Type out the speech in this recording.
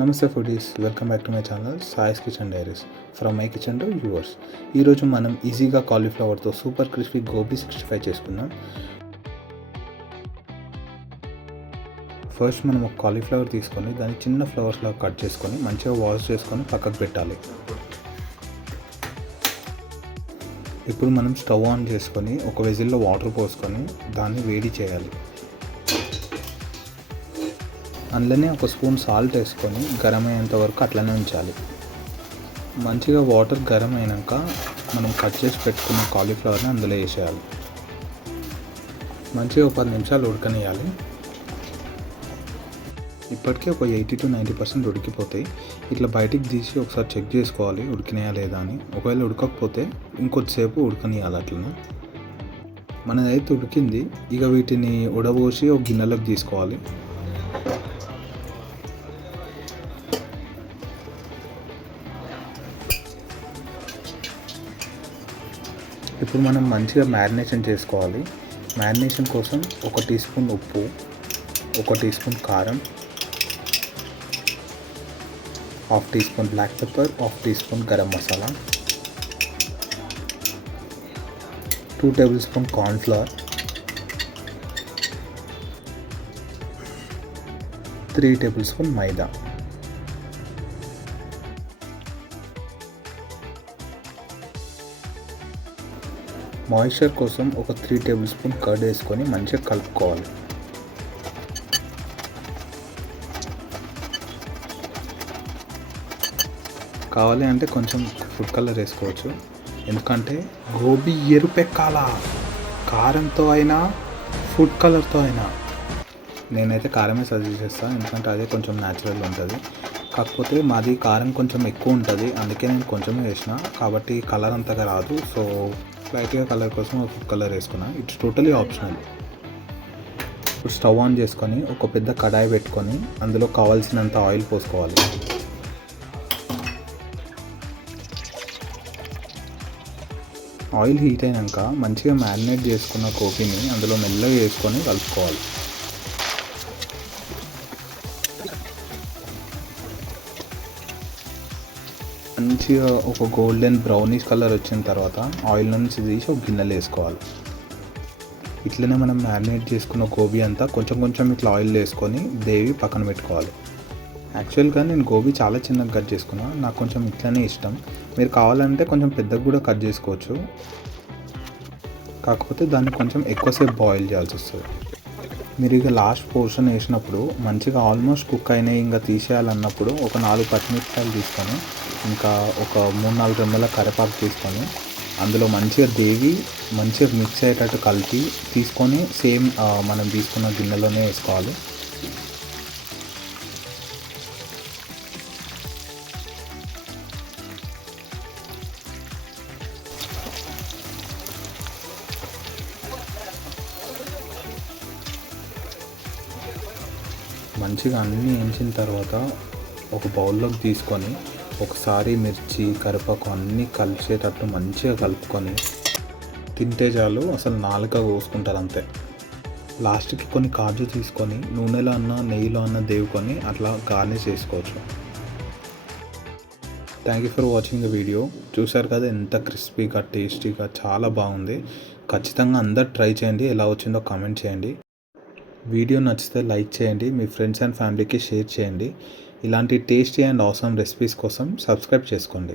నమస్తే foodies, welcome back to my channel Sai's kitchen diaries. From my kitchen to yours. ఈరోజు మనం ఈజీగా కాలీఫ్లవర్తో సూపర్ క్రిస్పీ గోబీ 65 చేసుకుందాం. ఫస్ట్ మనం ఒక కాలీఫ్లవర్ తీసుకొని దాన్ని చిన్న ఫ్లవర్స్లా కట్ చేసుకొని మంచిగా వాష్ చేసుకొని పక్కకు పెట్టాలి. ఇప్పుడు మనం స్టవ్ ఆన్ చేసుకొని ఒక వెజిల్లో వాటర్ పోసుకొని దాన్ని వేడి చేయాలి. అందులోనే ఒక స్పూన్ సాల్ట్ వేసుకొని గరం అయ్యేంత వరకు అట్లనే ఉంచాలి. మంచిగా వాటర్ గరం అయినాక మనం కట్ చేసి పెట్టుకున్న కాలీఫ్లవర్ని అందులో వేసేయాలి. మంచిగా ఒక 10 నిమిషాలు ఉడకనియాలి. ఇప్పటికే ఒక 80 to 90% ఉడికిపోతాయి. ఇట్లా బయటికి తీసి ఒకసారి చెక్ చేసుకోవాలి ఉడికినాయా లేదా అని. ఒకవేళ ఉడకకపోతే ఇంకొద్దిసేపు ఉడకనియాలి. అట్లనే మనదైతే ఉడికింది. ఇక వీటిని ఉడబోసి ఒక గిన్నెలోకి తీసుకోవాలి. ఇప్పుడు మనం మంచిగా మ్యారినేషన్ చేసుకోవాలి. మ్యారినేషన్ కోసం 1 టీ స్పూన్ ఉప్పు, 1 టీ స్పూన్ కారం, 1/2 teaspoon black pepper, 1/2 teaspoon garam masala, 2 tablespoon cornflour, 3 tablespoon maida. Moisture కోసం ఒక 3 టేబుల్ స్పూన్ కర్డ్ వేసుకొని మంచిగా కలుపుకోవాలి. కావాలి అంటే కొంచెం ఫుడ్ కలర్ వేసుకోవచ్చు. ఎందుకంటే గోబీ ఎరుపెక్కాల, కారంతో అయినా ఫుడ్ కలర్తో అయినా. నేనైతే కారమే సజెస్ట్ చేస్తాను, ఎందుకంటే అదే కొంచెం న్యాచురల్ ఉంటుంది. కాకపోతే మాది కారం కొంచెం ఎక్కువ ఉంటుంది, అందుకే నేను కొంచెమే వేసిన, కాబట్టి కలర్ అంతగా రాదు. సో లైట్గా కలర్ కోసం ఫుడ్ కలర్ వేసుకున్నా. It's totally optional. ఇప్పుడు స్టవ్ ఆన్ చేసుకొని ఒక పెద్ద కడాయి పెట్టుకొని అందులో కావాల్సినంత ఆయిల్ పోసుకోవాలి. ఆయిల్ హీట్ అయినాక మంచిగా మ్యారినేట్ చేసుకున్న గోబీని అందులో మెల్లగా వేసుకొని కలుపుకోవాలి. మంచిగా ఒక గోల్డెన్ బ్రౌనిష్ కలర్ వచ్చిన తర్వాత ఆయిల్ నుంచి తీసి ఒక గిన్నెలో వేసుకోవాలి. ఇట్లనే మనం మ్యారినేట్ చేసుకున్న గోబీ అంతా కొంచెం కొంచెం ఇట్లా ఆయిల్ వేసుకొని దేవి పక్కన పెట్టుకోవాలి. యాక్చువల్గా నేను గోబీ చాలా చిన్నగా కట్ చేసుకున్నాను, నాకు కొంచెం ఇట్లనే ఇష్టం. మీరు కావాలంటే కొంచెం పెద్దగా కూడా కట్ చేసుకోవచ్చు, కాకపోతే దాన్ని కొంచెం ఎక్కువసేపు బాయిల్ చేయాల్సి వస్తుంది. మీరు ఇక లాస్ట్ పోర్షన్ వేసినప్పుడు మంచిగా ఆల్మోస్ట్ కుక్ అయినాయి, ఇంకా తీసేయాలన్నప్పుడు ఒక 4 పచ్చిమిరపకాయలు తీసుకొని ఇంకా ఒక 3-4 రెమ్మల కరివేపాకు తీసుకొని అందులో మంచిగా దేవి మంచిగా మిక్స్ అయ్యేటట్టు కలిపి తీసుకొని సేమ్ మనం తీసుకున్న గిన్నెలోనే వేసుకోవాలి. మంచిగా అన్నీ వేయించిన తర్వాత ఒక బౌల్లోకి తీసుకొని ఒకసారి మిర్చి కరివేపాకు అన్నీ కలిసేటట్టు మంచిగా కలుపుకొని తింటే చాలు, అసలు నాలుక కోసుకుంటారు అంతే. లాస్ట్కి కొన్ని కాజు తీసుకొని నూనెలో అన్న నెయ్యిలో అన్న దేవుకొని అట్లా గార్నిష్ చేసుకోవచ్చు. Thank you for watching the video. చూసారు కదా ఎంత క్రిస్పీగా టేస్టీగా చాలా బాగుంది. ఖచ్చితంగా అందరు ట్రై చేయండి, ఎలా వచ్చిందో కామెంట్ చేయండి. వీడియో నచ్చితే లైక్ చేయండి, మీ ఫ్రెండ్స్ అండ్ ఫ్యామిలీకి షేర్ చేయండి. ఇలాంటి టేస్టీ అండ్ ఆసమ్ రెసిపీస్ కోసం సబ్స్క్రైబ్ చేసుకోండి.